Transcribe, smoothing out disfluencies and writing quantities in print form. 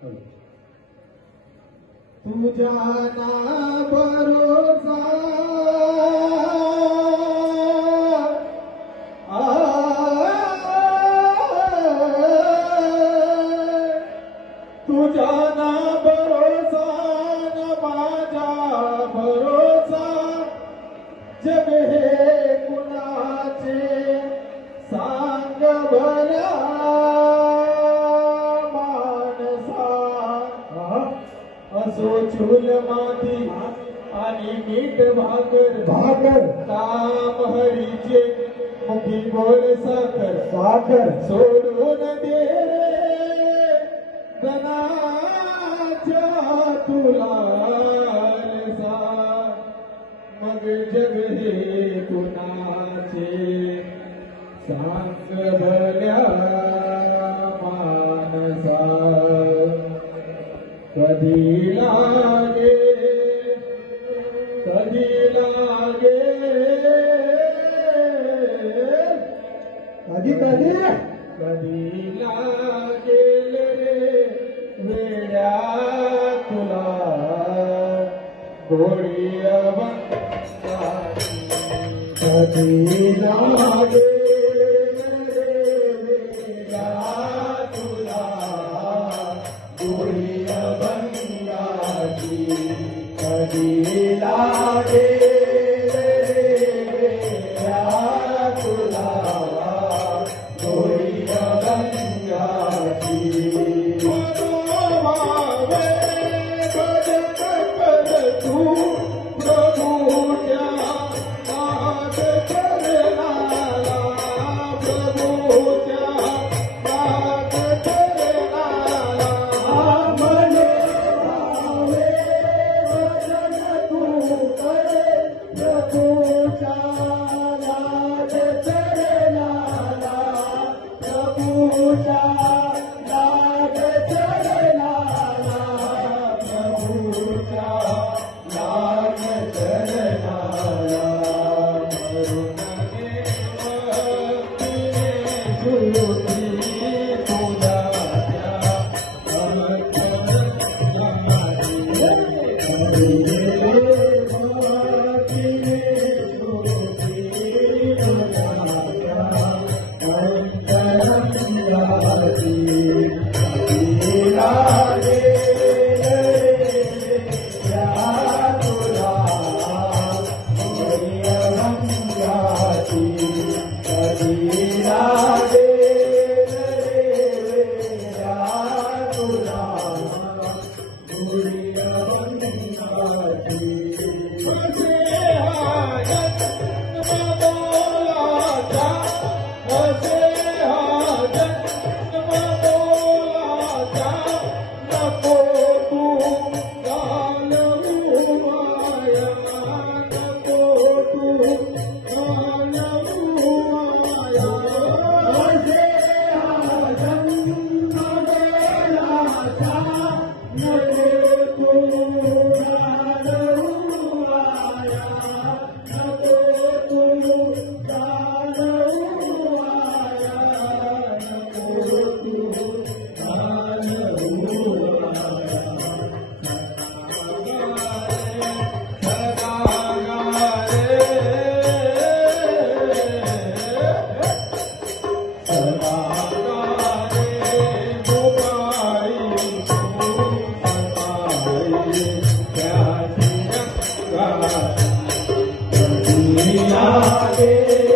तुझ्या ना भरोसा तुझ्या ना भरोसा न माझा भरोसा जग हे कुणाचे सांग भल्या मानसा असो चूल माती आणि मीठ भाकर भाकर काम हरीचे मुखी बोल साखर साखर सोडून दे धनाच्या तुला मग जग हे कुणाचे सांग भल्या मानसा कधी लागे कधी लागे कधी कधी कधी लागेल रे वेड्या तुला गोडी कधी लागे वेड्या तुला गोडी अभंगाची कधी लागे कधी लागे